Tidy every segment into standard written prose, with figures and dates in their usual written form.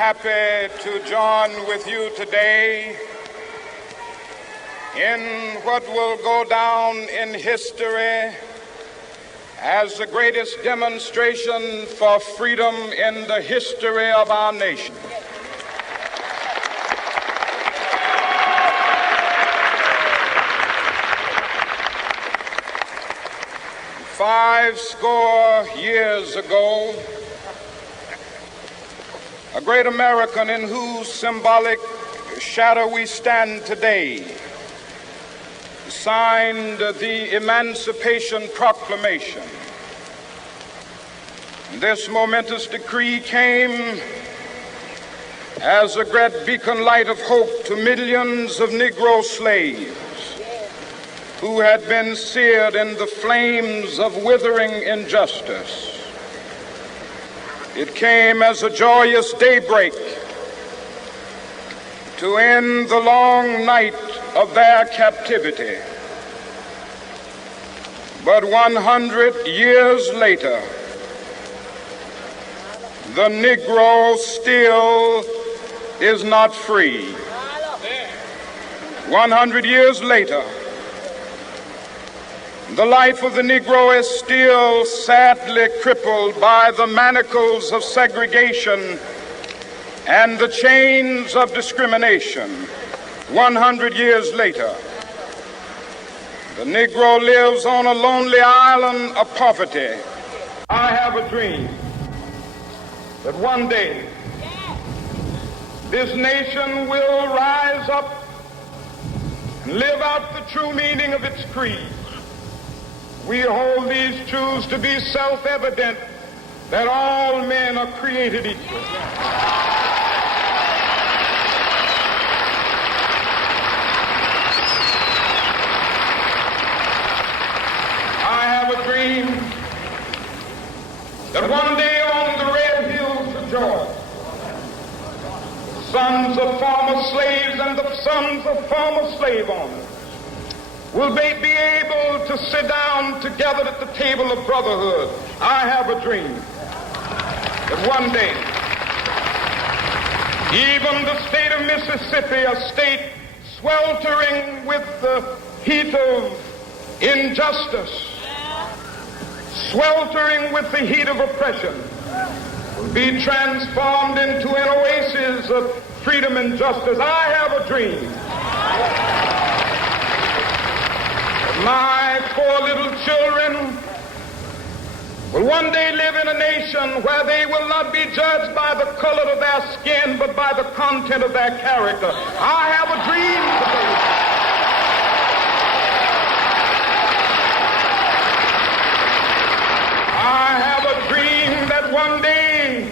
happy to join with you today in what will go down in history as the greatest demonstration for freedom in the history of our nation. Five score years ago, a great American in whose symbolic shadow we stand today signed the Emancipation Proclamation. This momentous decree came as a great beacon light of hope to millions of Negro slaves who had been seared in the flames of withering injustice. It came as a joyous daybreak to end the long night of their captivity. But 100 years later, the Negro still is not free. 100 years later, the life of the Negro is still sadly crippled by the manacles of segregation and the chains of discrimination. 100 years later, the Negro lives on a lonely island of poverty. I have a dream that one day this nation will rise up and live out the true meaning of its creed. We hold these truths to be self-evident, that all men are created equal. I have a dream that one day on the red hills of Georgia, the sons of former slaves and the sons of former slave owners will they be able to sit down together at the table of brotherhood. I have a dream that one day, even the state of Mississippi, a state sweltering with the heat of injustice, sweltering with the heat of oppression, will be transformed into an oasis of freedom and justice. I have a dream. My four little children will one day live in a nation where they will not be judged by the color of their skin, but by the content of their character. I have a dream today. I have a dream that one day,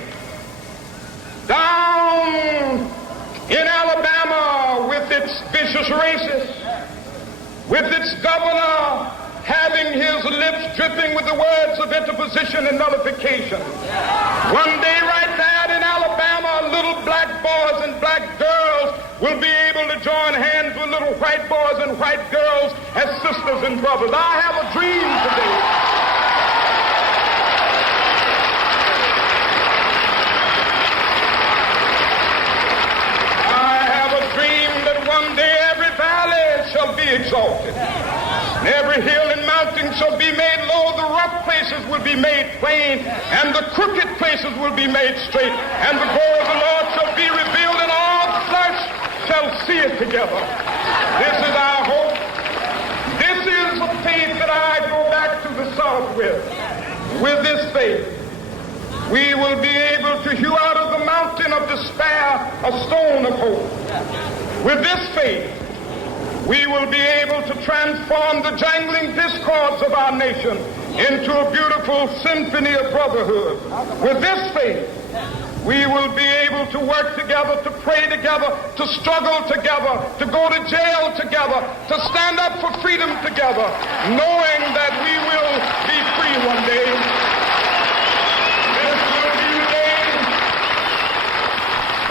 down in Alabama with its vicious racists, with its governor having his lips dripping with the words of interposition and nullification. One day right there in Alabama, little black boys and black girls will be able to join hands with little white boys and white girls as sisters and brothers. I have a dream today. I have a dream that one day every valley shall be exalted, and every hill and mountain shall be made low. The rough places will be made plain, and the crooked places will be made straight, and the glory of the Lord shall be revealed, and all flesh shall see it together. This is our hope. This is the faith that I go back to the South with. With this faith, we will be able to hew out of the mountain of despair a stone of hope. With this faith, we will be able to transform the jangling discords of our nation into a beautiful symphony of brotherhood. With this faith, we will be able to work together, to pray together, to struggle together, to go to jail together, to stand up for freedom together, knowing that we will be free one day.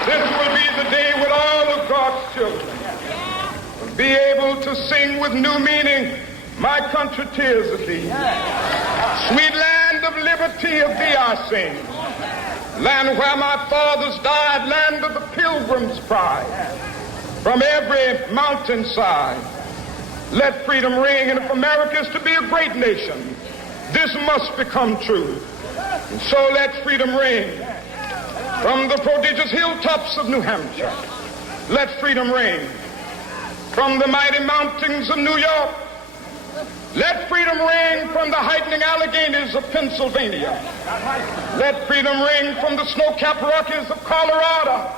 This will be the day when all of God's children be able to sing with new meaning, my country, tears of thee. Sweet land of of liberty of thee I sing. Land where my fathers died, land of the pilgrim's pride. From every mountainside, let freedom ring. And if America is to be a great nation, this must become true. And so let freedom ring. From the prodigious hilltops of New Hampshire, let freedom ring. From the mighty mountains of New York, let freedom ring. From the heightening Alleghenies of Pennsylvania, let freedom ring. From the snow-capped Rockies of Colorado,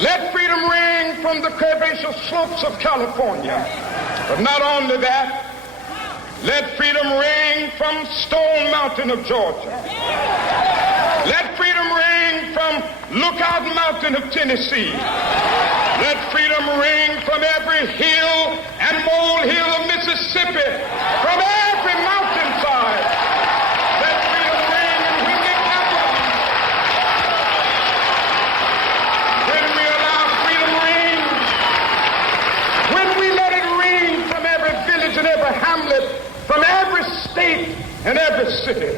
let freedom ring. From the curvaceous slopes of California. But not only that, let freedom ring from Stone Mountain of Georgia. Let freedom ring from Lookout Mountain of Tennessee. Let freedom ring from every hill and molehill of Mississippi, from every mountainside. Let freedom ring, and when it happens, when we allow freedom ring, when we let it ring from every village and every hamlet, from every state and every city,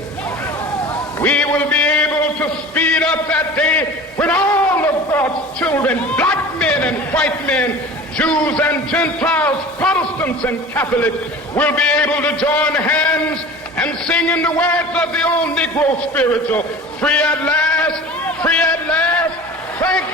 we will be able to speed up that day when all of God's children, black men and white men, Jews and Gentiles, Protestants and Catholics, will be able to join hands and sing in the words of the old Negro spiritual, free at last, thank